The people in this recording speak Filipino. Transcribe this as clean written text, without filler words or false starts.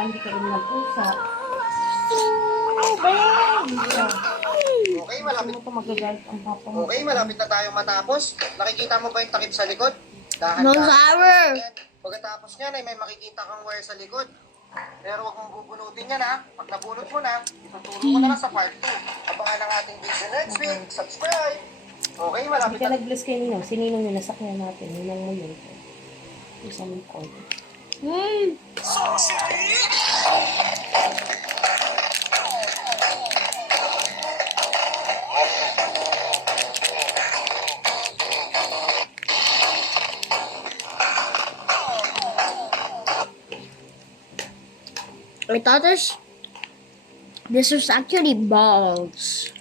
para hindi ka rin ng pusa. Okay, malapit. Ano ito magagalit ang papa mo? Okay, malapit na tayong matapos. Nakikita mo ba yung takip sa likod? No sour. Pagkatapos niyan ay may makikita kang wire sa likod. Pero huwag mong bubunutin yan ha. Pag nabunot mo na, ituturo ko na lang sa part 2. Abangan ang ating video next week. Subscribe! Okay, Hindi malapit ka na. nag-bless kay Ninong. Si Ninong yung nasakyan natin. Ninong mo yun. Isang call. I thought this was actually balls.